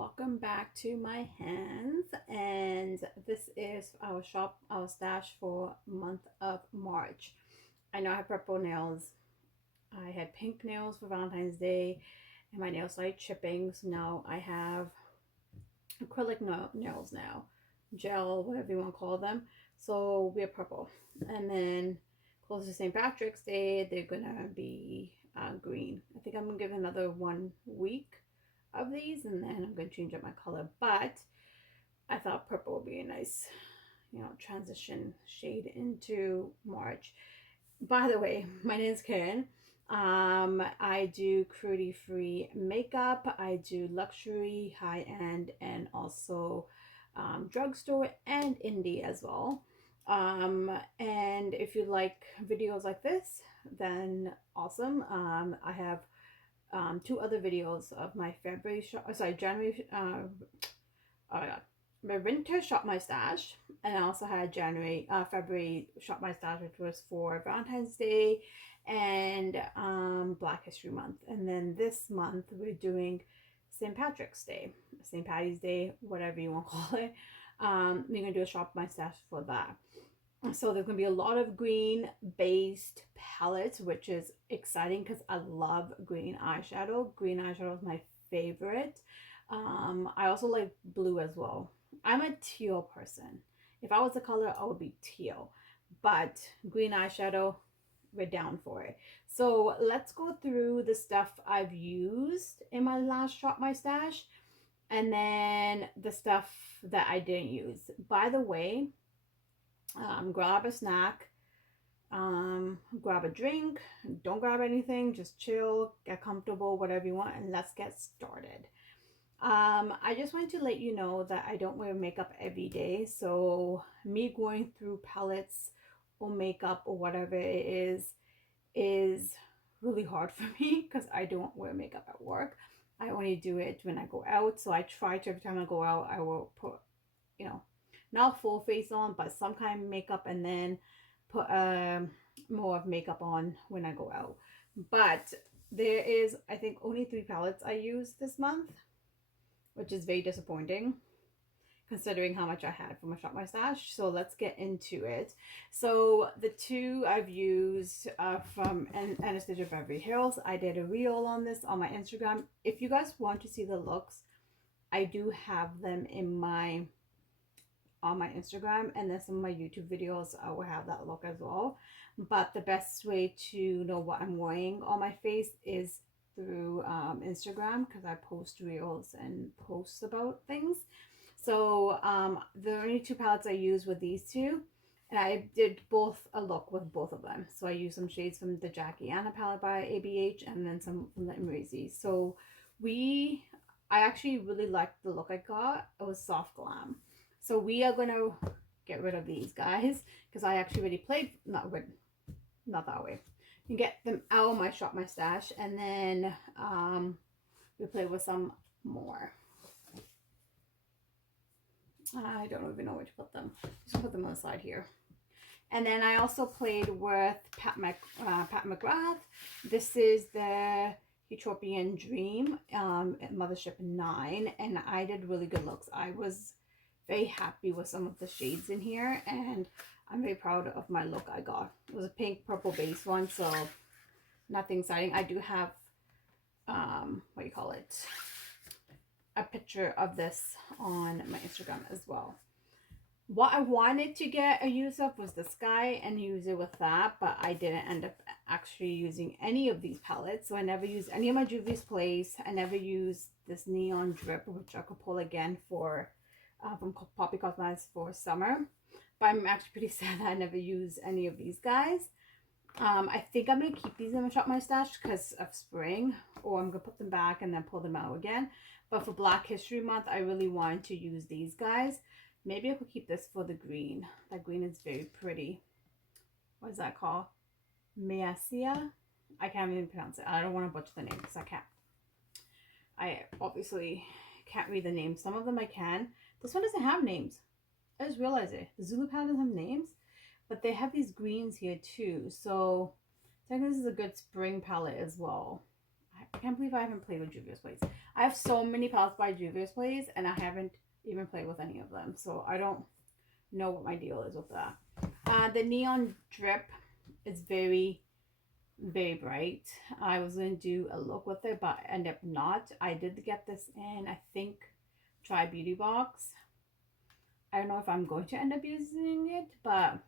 welcome back to my hands, and this is our stash for month of March. I know I have purple nails. I had pink nails for Valentine's Day, and my nails started chipping, so now I have acrylic nails now, gel, whatever you want to call them. So we have purple, and then close to St. Patrick's Day, they're gonna be green. I think I'm gonna give another 1 week of these, and then I'm gonna change up my color. But I thought purple would be a nice, transition shade into March. By the way, my name is Karen. I do cruelty free makeup. I do luxury, high end, and also drugstore and indie as well. And if you like videos like this, then awesome. I have two other videos of my February shop, sorry, January, oh my god, my winter shop my stash, and I also had February shop my stash, which was for Valentine's Day and Black History Month. And then this month we're doing St. Patrick's Day, St. Patty's Day, whatever you want to call it. We're gonna do a shop my stash for that. So there's gonna be a lot of green based palettes, which is exciting because I love green eyeshadow. Green eyeshadow is my favorite. I also like blue as well. I'm a teal person. If I was a color, I would be teal. But green eyeshadow, we're down for it. So let's go through the stuff I've used in my last shop my stash, and then the stuff that I didn't use. By the way, grab a snack, grab a drink, don't grab anything, just chill, get comfortable, whatever you want, and let's get started. I just want to let you know that I don't wear makeup every day, so me going through palettes or makeup or whatever it is really hard for me because I don't wear makeup at work. I only do it when I go out, so I try to, every time I go out, I will put, not full face on, but some kind of makeup, and then put more of makeup on when I go out. But there is, I think, only 3 palettes I use this month, which is very disappointing considering how much I had from a shop my stash. So let's get into it. So the two I've used from Anastasia Beverly Hills. I did a reel on this on my Instagram. If you guys want to see the looks, I do have them on my Instagram, and then some of my YouTube videos I will have that look as well. But the best way to know what I'm wearing on my face is through Instagram, because I post reels and posts about things. So the only 2 palettes I used were these two, and I did both a look with both of them. So I used some shades from the Jackie Anna palette by ABH, and then some from the Imrezi. So I actually really liked the look I got. It was soft glam. So we are gonna get rid of these guys because I actually already played, not that way. You get them out of my shop my stash, and then we play with some more. I don't even know where to put them. Just put them on the side here. And then I also played with Pat McGrath. This is the Utopian Dream Mothership 9, and I did really good looks. I was very happy with some of the shades in here, and I'm very proud of my look I got. It was a pink purple base one, so nothing exciting. I do have what do you call it, a picture of this on my Instagram as well. What I wanted to get a use of was the sky and use it with that, but I didn't end up actually using any of these palettes. So I never used any of my Juvia's Place. I never used this Neon Drip, which I could pull again for from Poppy Cosmetics for summer. But I'm actually pretty sad that I never used any of these guys. I think I'm going to keep these in my shop my stash because of spring, or I'm going to put them back and then pull them out again. But for Black History Month, I really wanted to use these guys. Maybe I could keep this for the green. That green is very pretty. What is that called? Measia? I can't even pronounce it. I don't want to butcher the name because I can't. I obviously can't read the names. Some of them I can. This one doesn't have names. I just realized it. The Zulu palette doesn't have names, but they have these greens here too. So I think this is a good spring palette as well. I can't believe I haven't played with Juvia's Place. I have so many palettes by Juvia's Place, and I haven't even played with any of them. So I don't know what my deal is with that. The Neon Drip is very, very bright. I was going to do a look with it, but I ended up not. I did get this in, I think, Try Beauty Box. I don't know if I'm going to end up using it, but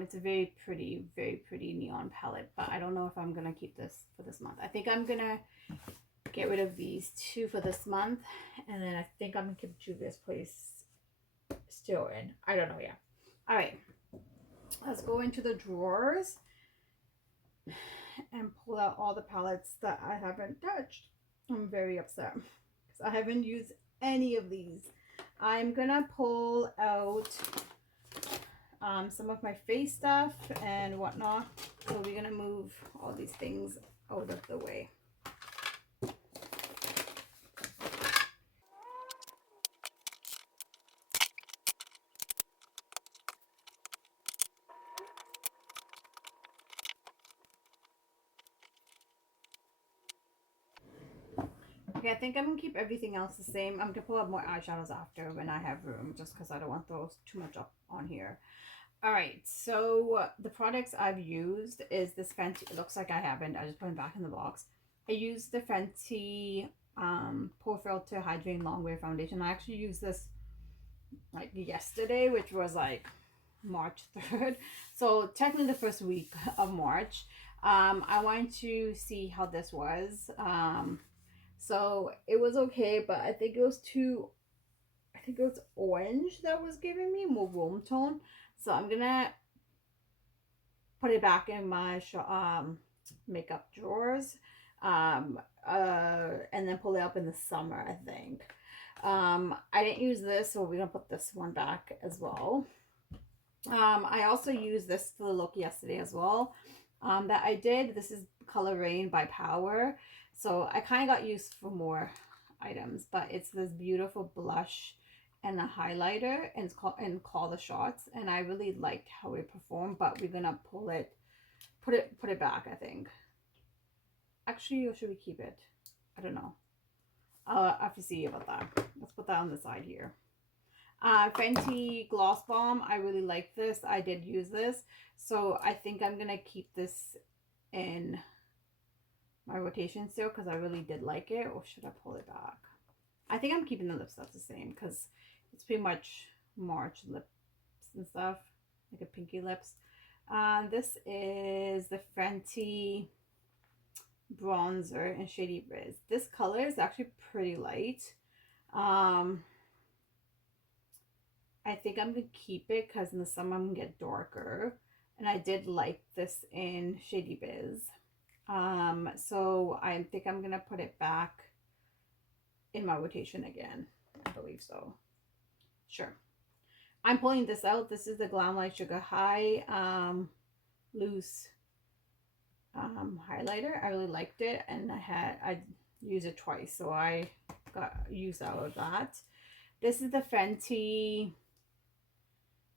it's a very pretty neon palette. But I don't know if I'm going to keep this for this month. I think I'm going to get rid of these two for this month. And then I think I'm going to keep Juvia's Place still in. I don't know yet. All right. Let's go into the drawers and pull out all the palettes that I haven't touched. I'm very upset because I haven't used any of these. I'm gonna pull out some of my face stuff and whatnot. So we're gonna move all these things out of the way. Okay, I think I'm gonna keep everything else the same. I'm gonna pull out more eyeshadows after when I have room, just because I don't want those too much up on here. All right, so the products I've used is this Fenty. It looks like I haven't. I just put them back in the box. I used the Fenty Pore Filter Hydrating Longwear Foundation. I actually used this like yesterday, which was like March 3rd. So technically the first week of March. I wanted to see how this was. So it was okay, but I think it was orange that was giving me more warm tone. So I'm gonna put it back in my makeup drawers, and then pull it up in the summer, I think. I didn't use this, so we're gonna put this one back as well. I also used this for the look yesterday as well. That I did. This is Color Rain by Power. So I kind of got used for more items, but it's this beautiful blush and a highlighter, and it's called the Shots, and I really liked how it performed. But we're gonna put it back, I think. Actually, or should we keep it? I don't know. I'll have to see about that. Let's put that on the side here. Fenty Gloss Bomb. I really like this. I did use this, so I think I'm gonna keep this in my rotation still because I really did like it. Or should I pull it back? I think I'm keeping the lip stuff the same because it's pretty much March lips and stuff, like a pinky lips. This is the Fenty bronzer in Shady Riz. This color is actually pretty light. I think I'm gonna keep it because in the summer I'm gonna get darker, and I did like this in Shady Biz. So I think I'm gonna put it back in my rotation again. I believe so. Sure. I'm pulling this out. This is the Glamlight Sugar High loose highlighter. I really liked it, and I used it twice, so I got use out of that. This is the Fenty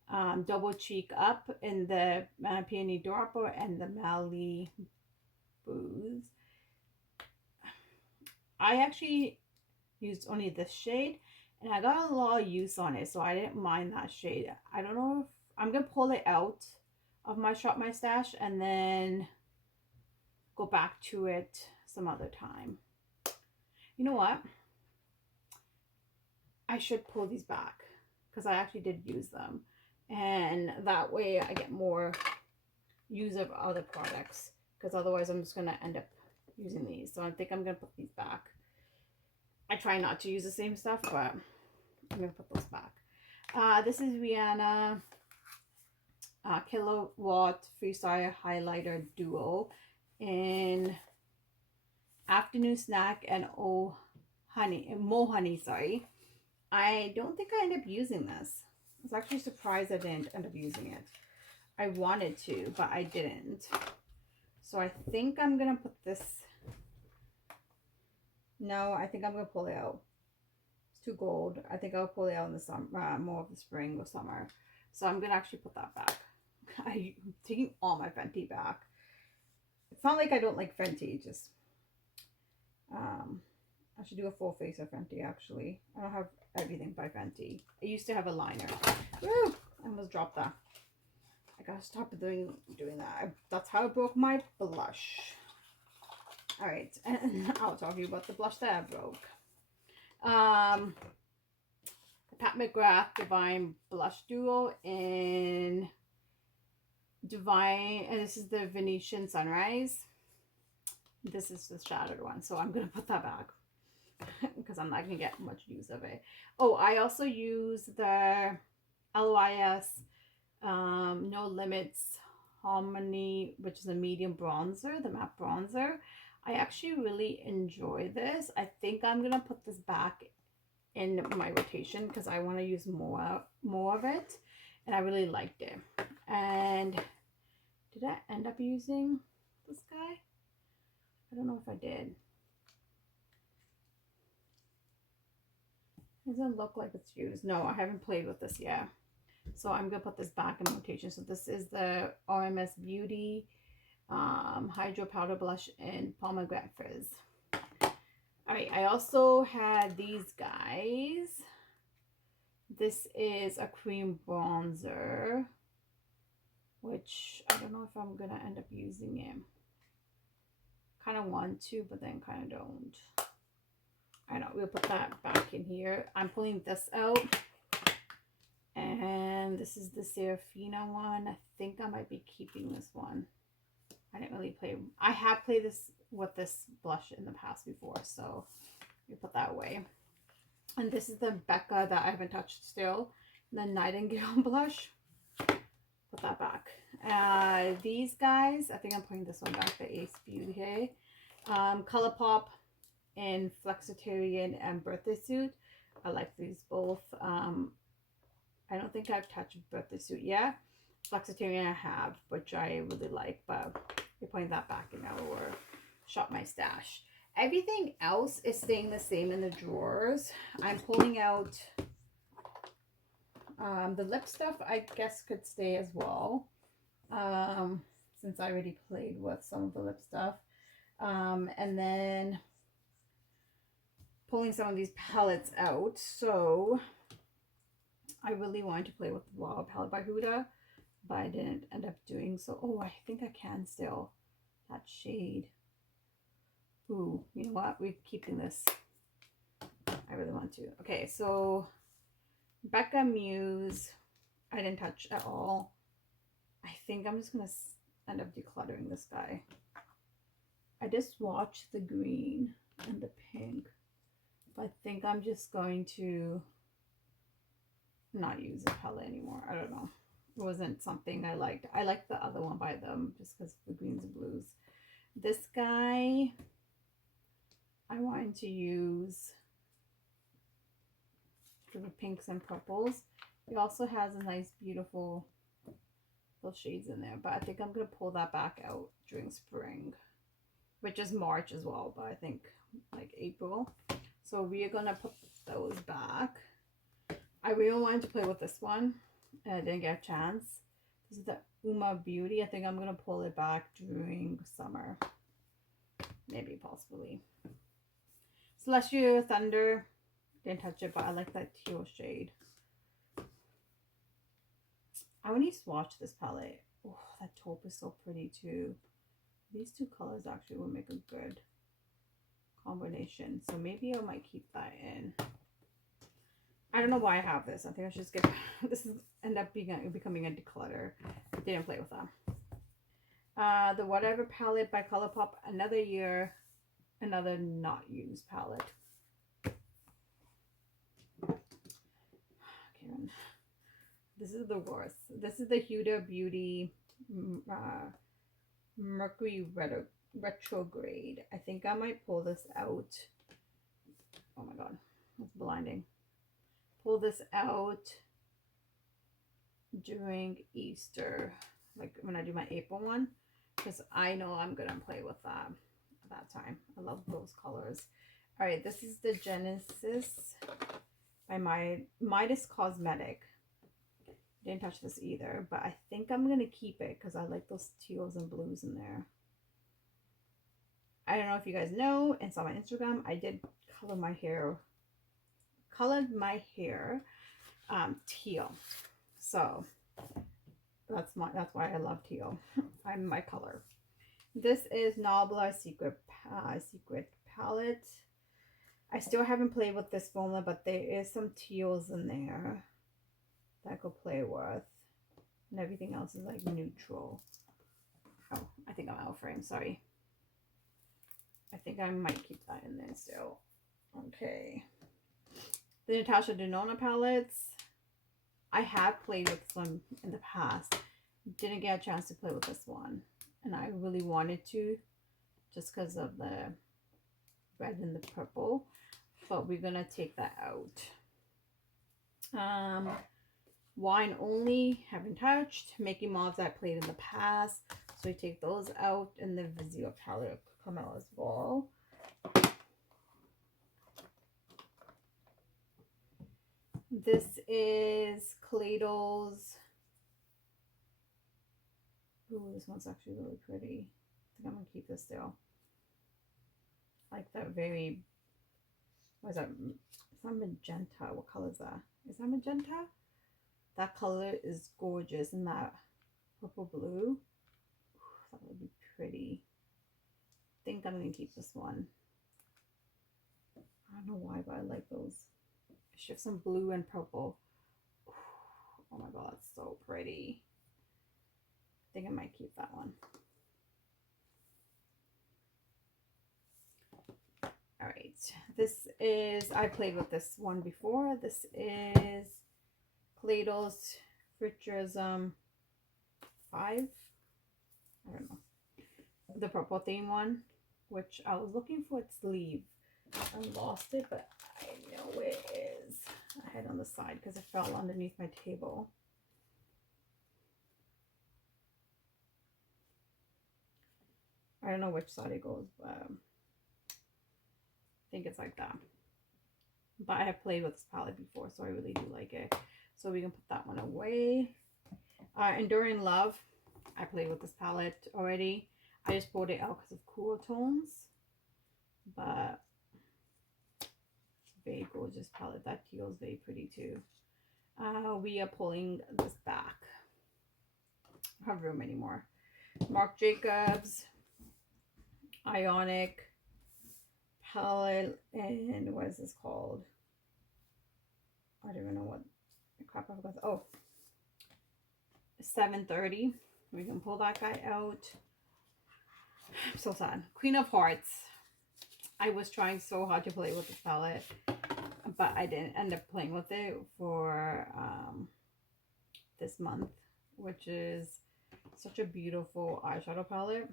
Double Cheek Up in the Peony Dropper and the Malibu Booze. I actually used only this shade, and I got a lot of use on it, so I didn't mind that shade. I don't know if I'm gonna pull it out of my Shop My Stash and then go back to it some other time. You know what? I should pull these back because I actually did use them, and that way I get more use of other products, because otherwise I'm just gonna end up using these. So I think I'm gonna put these back. I try not to use the same stuff, but I'm gonna put those back. This is Rihanna Kilowatt Freestyle Highlighter Duo in Afternoon Snack and Mo Honey, sorry. I don't think I ended up using this. I was actually surprised I didn't end up using it. I wanted to, but I didn't. So I think I'm gonna put this. No, I think I'm gonna pull it out. It's too gold. I think I'll pull it out in the summer, more of the spring or summer. So I'm gonna actually put that back. I'm taking all my Fenty back. It's not like I don't like Fenty, just I should do a full face of Fenty actually. I don't have everything by Fenty. I used to have a liner. Woo! I almost dropped that. I gotta stop doing that. That's how I broke my blush. Alright, and I'll talk to you about the blush that I broke. Pat McGrath Divine Blush Duo in Divine, and this is the Venetian Sunrise. This is the shadowed one, so I'm gonna put that back because I'm not gonna get much use of it. Oh, I also use the LYS No Limits Harmony, which is a medium bronzer, the matte bronzer. I actually really enjoy this. I think I'm gonna put this back in my rotation because I want to use more of it, and I really liked it. And did I end up using this guy? I don't know if I did. It doesn't look like it's used. No, I haven't played with this yet. So I'm gonna put this back in rotation. So this is the RMS Beauty Hydro Powder Blush in Pomegranate Frizz. Alright, I also had these guys. This is a cream bronzer, which I don't know if I'm gonna end up using it. Kind of want to, but then kind of don't. I know, we'll put that back in here. I'm pulling this out. And this is the Serafina one. I think I might be keeping this one. I didn't really play. I have played this with this blush in the past before, so we put that away. And this is the Becca that I haven't touched still, the Nightingale blush. Put that back. These guys, I think I'm putting this one back, the Ace Beauty. ColourPop in Flexitarian and Birthday Suit. I like these both. I don't think I've touched Birthday Suit yet. Flexitarian I have, which I really like, but we're putting that back in our Shop My Stash. Everything else is staying the same in the drawers. I'm pulling out the lip stuff, I guess could stay as well, since I already played with some of the lip stuff. And then pulling some of these palettes out. So I really wanted to play with the Wild palette by Huda, but I didn't end up doing so. Oh, I think I can still. That shade. Ooh, you know what? We're keeping this. I really want to. Okay, so Becca Muse, I didn't touch at all. I think I'm just going to end up decluttering this guy. I just swatched the green and the pink, but I think I'm just going to not use the palette anymore. I don't know. It wasn't something I liked. I liked the other one by them just because the greens and blues. This guy, I wanted to use for the pinks and purples. It also has a nice, beautiful little shades in there, but I think I'm going to pull that back out during spring, which is March as well, but I think like April. So we are going to put those back. I really wanted to play with this one, and I didn't get a chance. This is the Uma Beauty. I think I'm going to pull it back during summer. Maybe, possibly. Celestial Thunder. Didn't touch it, but I like that teal shade. I want to swatch this palette. Oh, that taupe is so pretty too. These two colors actually will make a good combination. So maybe I might keep that in. I don't know why I have this. I think I should just get this is end up becoming a declutter. Didn't play with that. The Whatever palette by ColourPop. Another year, another not used palette. Karen, this is the worst. This is the Huda Beauty Mercury Retrograde. I think I might pull this out. Oh my god, it's blinding. Pull this out during Easter, like when I do my April one, because I know I'm gonna play with that at that time. I love those colors. All right, this is the Genesis by Midas Cosmetic. Didn't touch this either, but I think I'm gonna keep it because I like those teals and blues in there. I don't know if you guys know and saw my Instagram, I did colored my hair, teal. So that's why I love teal. I'm my color. This is Nabla Secret Palette. I still haven't played with this formula, but there is some teals in there that I could play with. And everything else is like neutral. Oh, I think I'm out of frame, sorry. I think I might keep that in there still. Okay. The Natasha Denona palettes. I have played with some in the past. Didn't get a chance to play with this one. And I really wanted to, just because of the red and the purple. But we're going to take that out. Wine Only, haven't touched. Mickey Mauves I played in the past. So we take those out. And the Vizio palette will come out as well. This is Kaleidos. Ooh, this one's actually really pretty. I think I'm going to keep this still. Like that very, what is that? It's not magenta. What color is that? Is that magenta? That color is gorgeous in that purple blue. Ooh, that would be pretty. I think I'm going to keep this one. I don't know why, but I like those. Shift some blue and purple. Ooh, oh my god, it's so pretty. I think I might keep that one. All right, this is, I played with this one before. This is Kaleidos Futurism 5. I don't know. The purple theme one, which I was looking for its sleeve. I lost it, but I know it is. I had it on the side because it fell underneath my table. I don't know which side it goes, but I think it's like that. But I have played with this palette before, so I really do like it. So we can put that one away. Enduring Love. I played with this palette already. I just pulled it out because of cooler tones. But very gorgeous palette. That teal is very pretty too. We are pulling this back. I don't have room anymore. Marc Jacobs. Ionic palette, and what is this called? I don't even know what crap I forgot. Oh, 730. We can pull that guy out. I'm so sad. Queen of Hearts. I was trying so hard to play with this palette, but I didn't end up playing with it for this month, which is such a beautiful eyeshadow palette.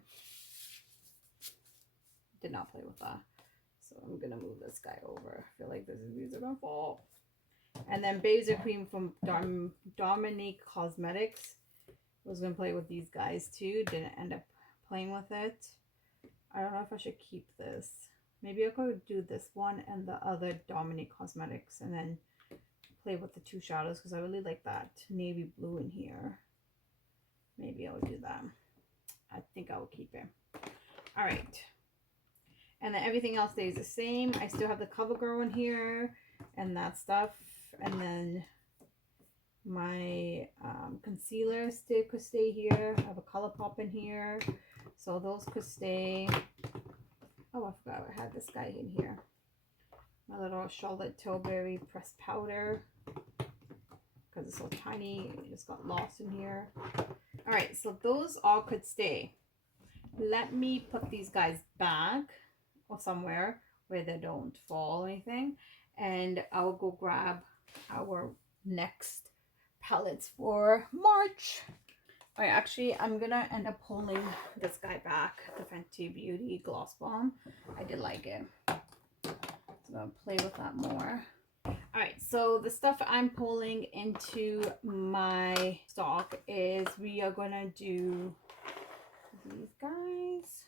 Did not play with that, so I'm gonna move this guy over. I feel like these are gonna fall. And then Beige Cream from Dominique Cosmetics. Was gonna play with these guys too. Didn't end up playing with it. I don't know if I should keep this. Maybe I could do this one and the other Dominique Cosmetics, and then play with the two shadows because I really like that navy blue in here. Maybe I'll do that. I think I will keep it. All right. And then everything else stays the same. I still have the CoverGirl in here and that stuff. And then my concealer could stay here. I have a ColourPop in here. So those could stay. Oh, I forgot I had this guy in here. My little Charlotte Tilbury pressed powder. Because it's so tiny. It just got lost in here. All right, so those all could stay. Let me put these guys back or somewhere where they don't fall or anything, and I'll go grab our next palettes for March. All right, actually I'm gonna end up pulling this guy back, the Fenty Beauty Gloss Bomb. I did like it, so I'm gonna play with that more. All right, so the stuff I'm pulling into my stock is, we are gonna do these guys.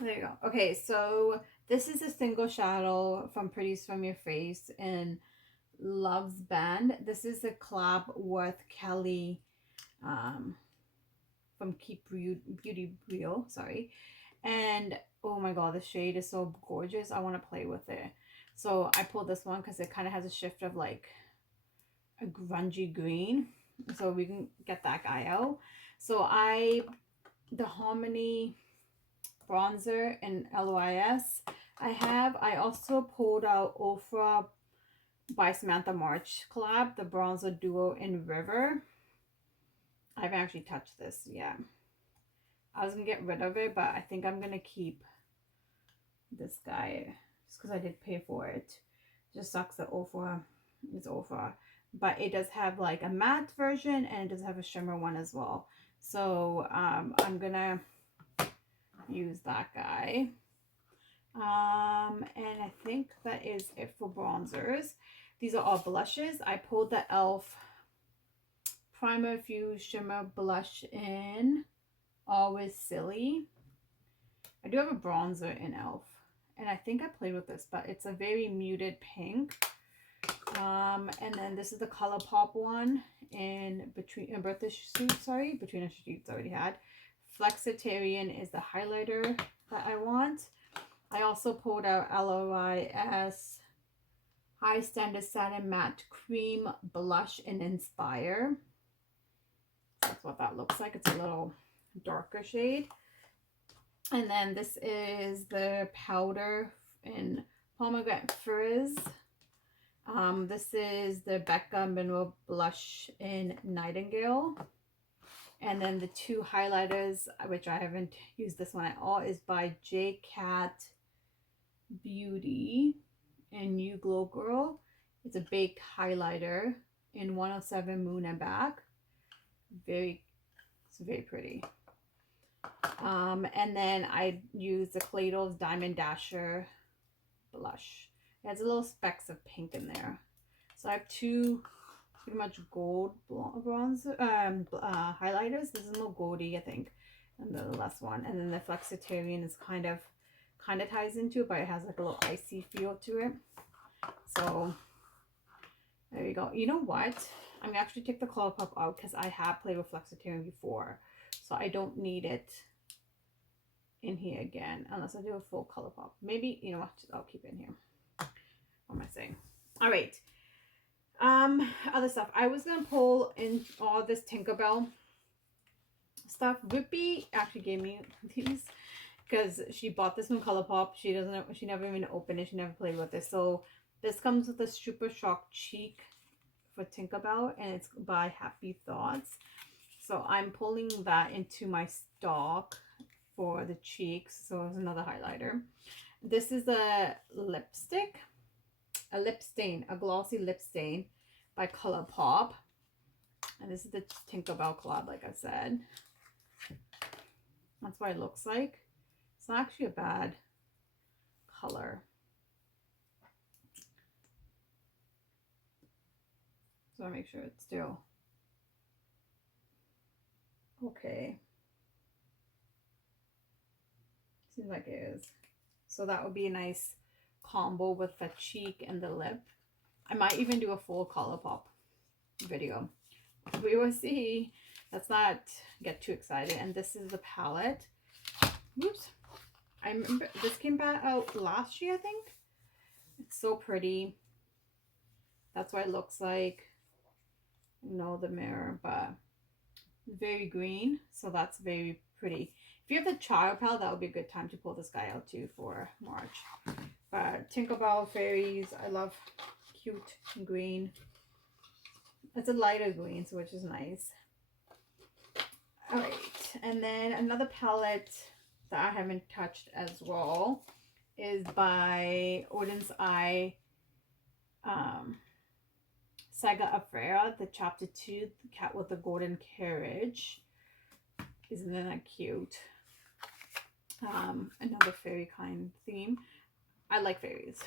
There you go. Okay, so this is a single shadow from Pretties From Your Face in Love's Band. This is a collab with Kelly from Keep Beauty Real, sorry. And oh my god, the shade is so gorgeous. I want to play with it. So I pulled this one because it kind of has a shift of like a grungy green. So we can get that guy out. So the Harmony bronzer in LOIS I also pulled out Ofra by Samantha March collab, the bronzer duo in River. I haven't actually touched this yet. I was gonna get rid of it, but I think I'm gonna keep this guy just because I did pay for it. Just sucks that Ofra is Ofra, but it does have like a matte version and it does have a shimmer one as well. So I'm gonna use that guy. And I think that is it for bronzers. These are all blushes. I pulled the e.l.f. Primer Fuse Shimmer Blush in Always Silly. I do have a bronzer in e.l.f. and I think I played with this, but it's a very muted pink. And then this is the ColourPop one in Birthday Suit, sorry, Between Us Sheets already had. Flexitarian is the highlighter that I want. I also pulled out LOIS High Standard Satin Matte Cream Blush in Inspire. That's what that looks like. It's a little darker shade. And then this is the powder in Pomegranate Frizz. This is the Becca Mineral Blush in Nightingale. And then the two highlighters, which I haven't used this one at all, is by J Cat Beauty and You Glow Girl. It's a baked highlighter in 107 Moon and Back. It's very pretty. And then I use the Cladle's Diamond Dasher blush. It has a little specks of pink in there. So I have two pretty much gold bronzer highlighters. This is more goldy, I think, and the last one. And then the Flexitarian is kind of ties into it, but it has like a little icy feel to it. So there you go. You know what? I'm gonna actually take the ColourPop out because I have played with Flexitarian before, so I don't need it in here again unless I do a full ColourPop. Maybe, you know what? I'll keep it in here. What am I saying? All right. Other stuff. I was gonna pull in all this Tinkerbell stuff. Whippy actually gave me these because she bought this from ColourPop. She never even opened it. She never played with it. So this comes with a Super Shock cheek for Tinkerbell, and it's by Happy Thoughts. So I'm pulling that into my stock for the cheeks. So it's another highlighter. This is a lipstick, a lip stain, a glossy lip stain by ColourPop. And this is the Tinkerbell collab, like I said. That's what it looks like. It's not actually a bad color. So I make sure it's still okay. Seems like it is. So that would be a nice combo with the cheek and the lip. I might even do a full ColourPop video. We will see. Let's not get too excited. And this is the palette. Oops. I remember this came back out last year, I think. It's so pretty. That's what it looks like. No, the mirror, but very green. So that's very pretty. If you have the child palette, that would be a good time to pull this guy out too for March. But Tinkerbell Fairies, I love cute green. It's a lighter green, so which is nice. All right, and then another palette that I haven't touched as well is by Odin's Eye Saga Affair, the chapter 2, the cat with the golden carriage. Isn't that cute? Another fairy kind theme. I like fairies.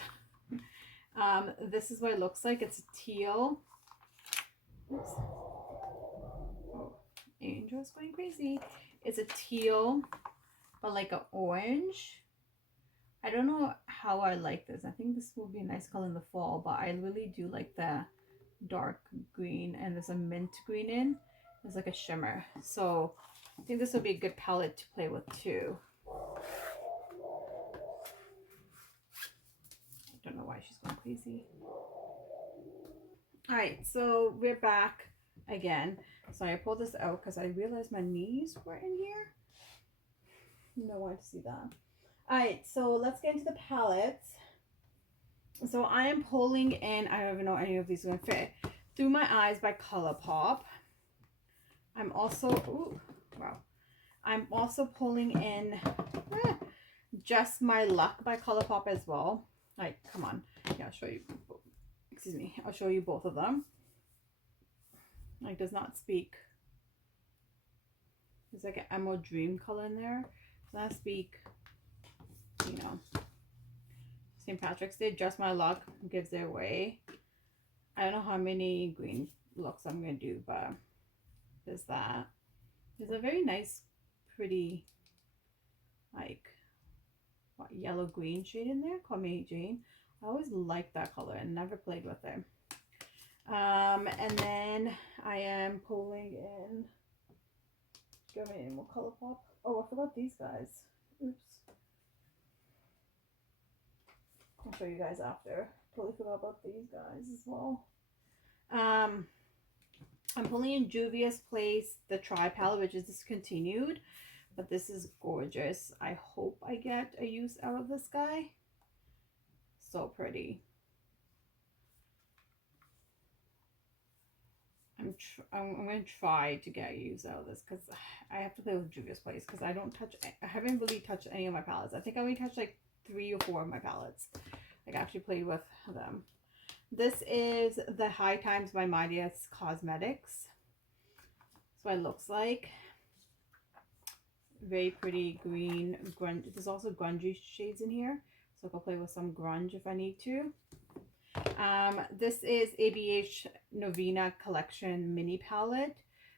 This is what it looks like. It's a teal. Oops. Oh, Angel's going crazy. It's a teal, but like an orange. I don't know how I like this. I think this will be a nice color in the fall, but I really do like the dark green, and there's a mint green in. There's like a shimmer. So I think this will be a good palette to play with too. I don't know why why she's going crazy. All right, so we're back again. So I pulled this out because I realized my knees were in here. No one to see that. All right, so let's get into the palettes. So I am pulling in, I don't even know any of these are going to fit, Through My Eyes by ColourPop. I'm also, ooh, wow. I'm also pulling in Just My Luck by ColourPop as well. Like, come on. Yeah, I'll show you. Excuse me. I'll show you both of them. Like, does not speak. There's like an emerald dream color in there. Does not speak, you know, St. Patrick's Day. Just My Luck gives it away. I don't know how many green looks I'm going to do, but there's that. There's a very nice, pretty, like, what, yellow green shade in there. Call Me Jane. I always liked that color and never played with it. And then I am pulling in. Do you have any more ColourPop? Oh, I forgot these guys. Oops. I'll show you guys after. Totally forgot about these guys as well. I'm pulling in Juvia's Place, the Tri palette, which is discontinued, but this is gorgeous. I hope I get a use out of this guy. So pretty. I'm going to try to get use out of this because I have to play with Juvia's Place because I haven't really touched any of my palettes. I think I only touched like 3 or 4 of my palettes. Like, I actually played with them. This is the High Times by Midas Cosmetics. That's what it looks like. Very pretty green grunge. There's also grungy shades in here, so I'll play with some grunge if I need to. This is ABH Novena Collection Mini Palette.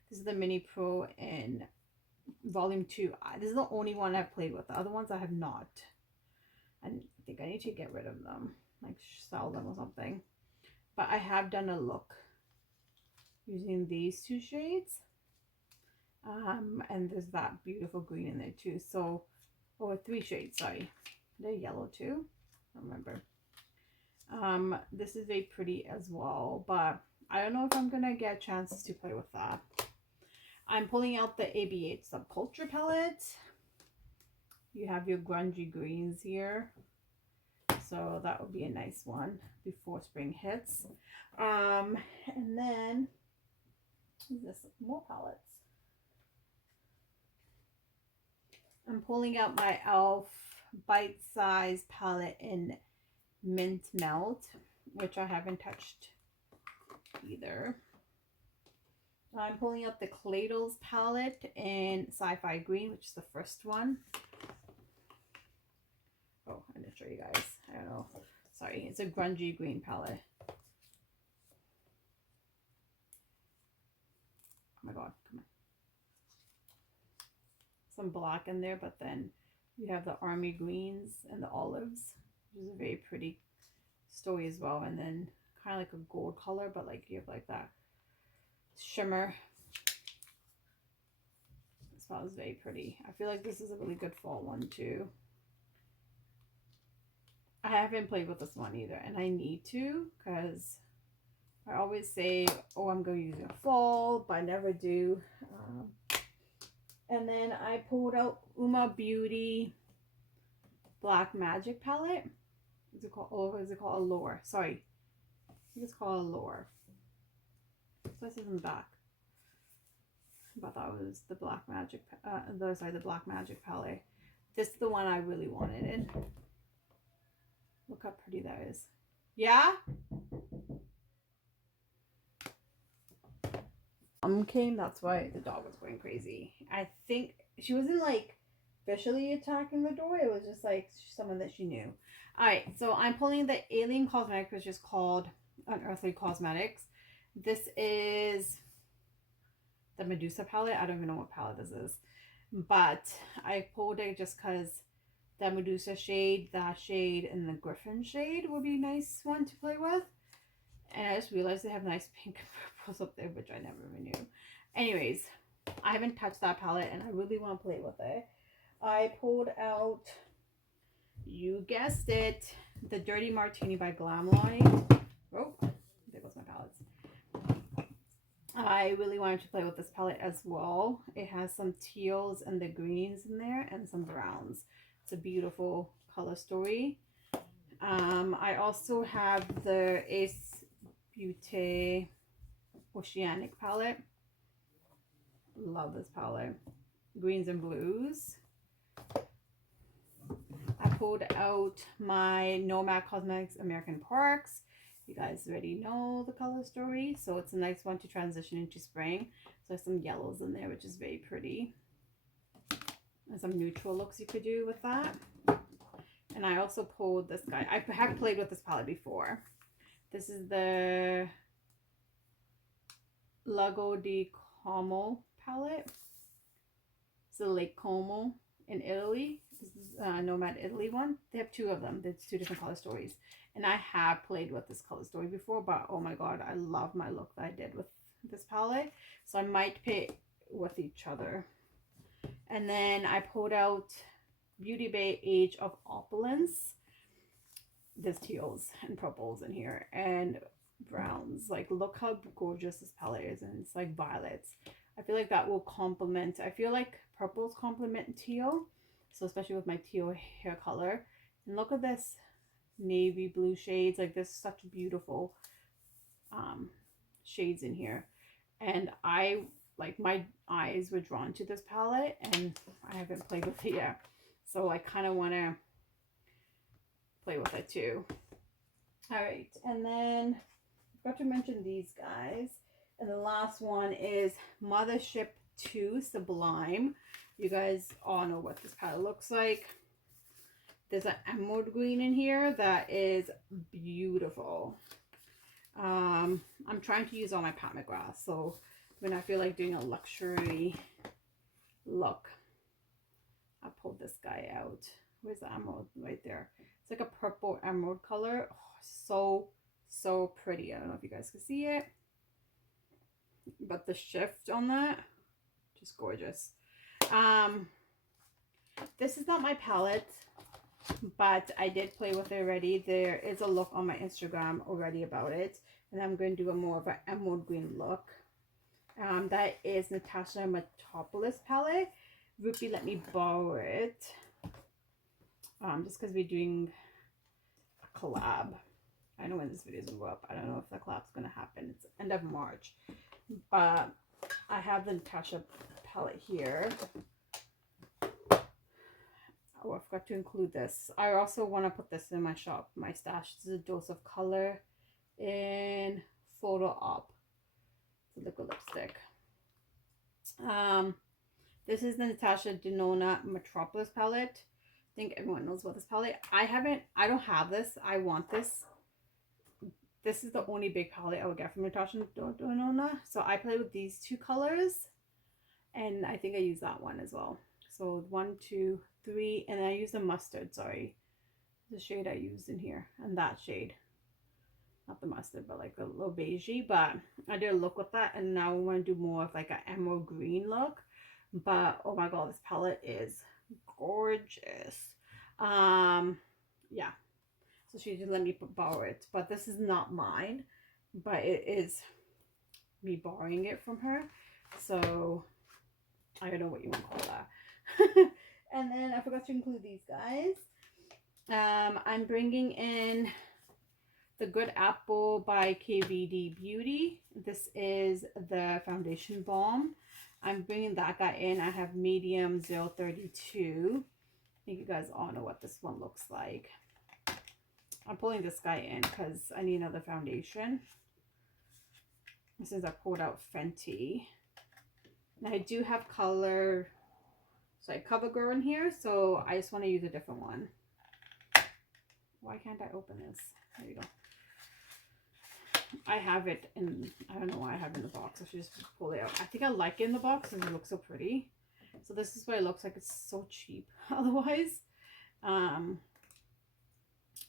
This is the Mini Pro in Volume 2. This is the only one I've played with. The other ones I have not. I think I need to get rid of them, like sell them or something. But I have done a look using these 2 shades. And there's that beautiful green in there too. So, 3 shades, sorry. They're yellow too. I don't remember. This is very pretty as well, but I don't know if I'm gonna get a chance to play with that. I'm pulling out the ABH Subculture palette. You have your grungy greens here, so that would be a nice one before spring hits. And then this more palettes. I'm pulling out my e.l.f. Bite Size palette in Mint Melt, which I haven't touched either. I'm pulling out the Cladles palette in Sci-Fi Green, which is the first one. Oh, I didn't show you guys. I don't know. Sorry, it's a grungy green palette. Oh my god, come on. Some black in there, but then you have the army greens and the olives, which is a very pretty story as well. And then kind of like a gold color, but like you have like that shimmer. This one is very pretty. I feel like this is a really good fall one too. I haven't played with this one either, and I need to because I always say, oh, I'm going to use it in fall, but I never do. And then I pulled out Uma Beauty Black Magic palette. Is it called, or is it called Allure? Sorry. I think it's called Allure. So this is in the back. But that was the Black Magic, the Black Magic palette. This is the one I really wanted in. Look how pretty that is. Yeah? Came, that's why the dog was going crazy. I think she wasn't like visually attacking the door. It was just like someone that she knew. Alright, so I'm pulling the Alien Cosmetics, which is called Unearthly Cosmetics. This is the Medusa palette. I don't even know what palette this is. But I pulled it just because the Medusa shade, that shade, and the Griffin shade would be a nice one to play with. And I just realized they have nice pink purples up there, which I never even knew. Anyways, I haven't touched that palette and I really want to play with it. I pulled out You guessed it. The Dirty Martini by Glamlight. Oh, there goes my palettes. I really wanted to play with this palette as well. It has some teals and the greens in there and some browns. It's a beautiful color story. I also have the Ace Beauty Oceanic palette. Love this palette. Greens and blues. I pulled out my Nomad Cosmetics American Parks. You guys already know the color story, so it's a nice one to transition into spring. So there's some yellows in there, which is very pretty. And some neutral looks you could do with that. And I also pulled this guy. I have played with this palette before. This is the Lago di Como palette. It's the Lake Como in Italy. This is Nomad Italy one. They have two of them. There's two different color stories. And I have played with this color story before, but oh my god, I love my look that I did with this palette. So I might pair with each other. And then I pulled out Beauty Bay Age of Opulence. There's teals and purples in here and browns. Like, look how gorgeous this palette is, and it's like violets. I feel like that will complement. I feel like purples complement teal, so especially with my teal hair color. And look at this navy blue shades. Like, there's such beautiful shades in here, and I like, my eyes were drawn to this palette, and I haven't played with it yet, so I kind of want to play with it too. All right, and then I forgot to mention these guys. And the last one is Mothership 2 Sublime. You guys all know what this palette looks like. There's an emerald green in here that is beautiful. I'm trying to use all my Pat McGrath, so when I feel like doing a luxury look, I pulled this guy out. Where's the emerald? Right there. It's like a purple emerald color. Oh, so pretty. I don't know if you guys can see it, but the shift on that, just gorgeous. This is not my palette, but I did play with it already. There is a look on my Instagram already about it, and I'm going to do a more of an emerald green look. That is Natasha Metropolis palette. Rupi let me borrow it, just because we're doing a collab. I know when this video is going to go up. I don't know if the collab's going to happen. It's end of March, but I have the Natasha palette here. Oh, I forgot to include this. I also want to put this in my shop, my stash. This is a Dose of Color in Photo Op. It's a liquid lipstick. This is the Natasha Denona Metropolis palette. I think everyone knows about this palette. I don't have this. I want this. This is the only big palette I would get from Natasha Denona. So I play with these two colors, and I think I use that one as well. So 1, 2, 3, and then I use the mustard, sorry. The shade I used in here, and that shade. Not the mustard, but like a little beigey. But I did a look with that, and now I want to do more of like an emerald green look. But oh my god, this palette is gorgeous. Yeah. So she did let me borrow it, but this is not mine, but it is me borrowing it from her. So I don't know what you want to call that. And then I forgot to include these guys. I'm bringing in the Good Apple by KVD Beauty. This is the foundation balm. I'm bringing that guy in. I have medium 032. I think you guys all know what this one looks like. I'm pulling this guy in because I need another foundation. Since I pulled out Fenty. And I do have color, so CoverGirl in here, so I just want to use a different one. Why can't I open this? There you go. I have it in, I don't know why I have it in the box. I should just pull it out. I think I like it in the box because it looks so pretty. So this is what it looks like. It's so cheap otherwise.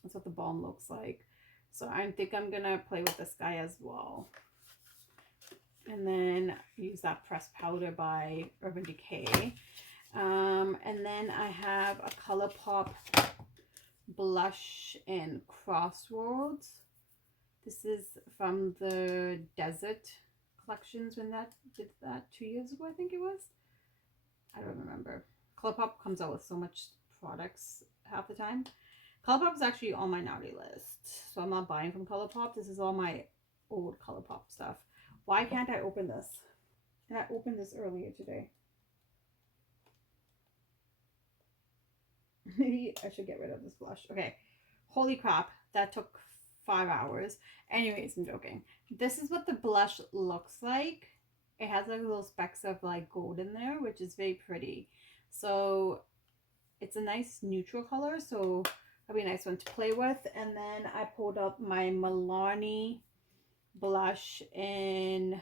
That's what the balm looks like. So I think I'm gonna play with this guy as well. And then use that pressed powder by Urban Decay. And then I have a ColourPop blush in Crossroads. This is from the Desert collections when that did that 2 years ago, I think it was. I don't remember. ColourPop comes out with so much products half the time. ColourPop is actually on my naughty list, so I'm not buying from ColourPop. This is all my old ColourPop stuff. Why can't I open this? And I opened this earlier today. Maybe I should get rid of this blush. Okay. Holy crap. That took 5 hours. Anyways, I'm joking. This is what the blush looks like. It has like little specks of like gold in there, which is very pretty. So it's a nice neutral color. So that'll be a nice one to play with. And then I pulled up my Milani blush in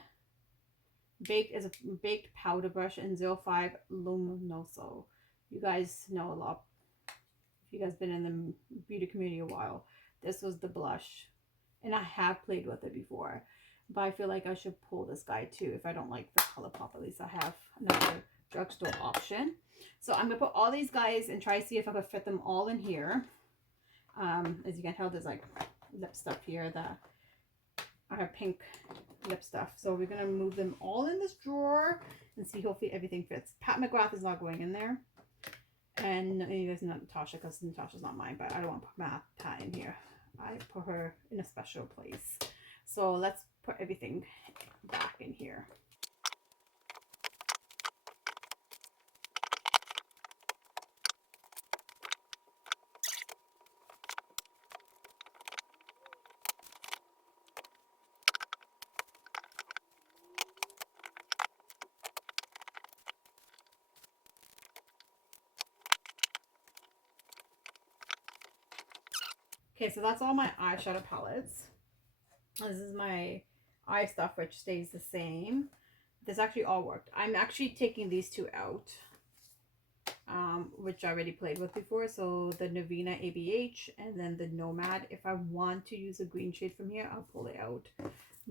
baked powder brush in 05 Luminoso. You guys know a lot. If you guys been in the beauty community a while, this was the blush, and I have played with it before, but I feel like I should pull this guy too. If I don't like the ColourPop, at least I have another drugstore option. So I'm gonna put all these guys and try to see if I can fit them all in here. As you can tell, there's like lip stuff here that I have pink lip stuff, so we're gonna move them all in this drawer and see hopefully everything fits. Pat McGrath is not going in there, and you guys know Natasha, because Natasha's not mine, but I don't want to put Pat in here. I put her in a special place. So let's put everything back in here. Okay, so that's all my eyeshadow palettes. This is my eye stuff, which stays the same. This actually all worked. I'm actually taking these two out, which I already played with before. So the Navina ABH and then the Nomad. If I want to use a green shade from here, I'll pull it out.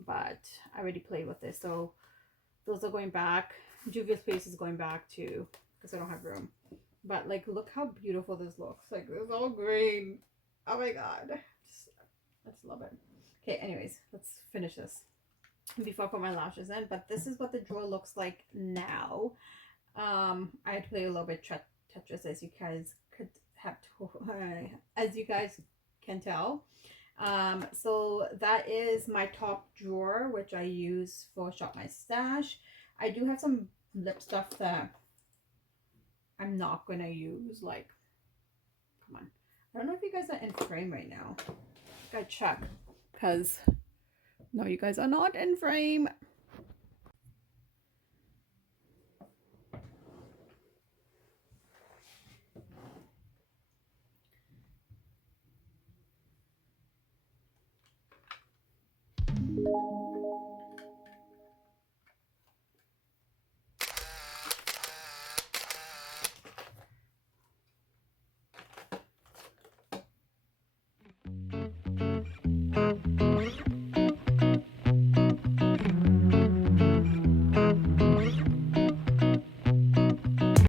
But I already played with this. So those are going back. Juvia's Place is going back too, because I don't have room. But like, look how beautiful this looks. Like, it's all green. Oh my god. I just love it. Okay, anyways, let's finish this before I put my lashes in. But this is what the drawer looks like now. I play a little bit Tetris, as you guys could have as you guys can tell. So that is my top drawer, which I use for Shop My Stash. I do have some lip stuff that I'm not gonna use. Like, come on, I don't know if you guys are in frame right now. Gotta check, because no, you guys are not in frame.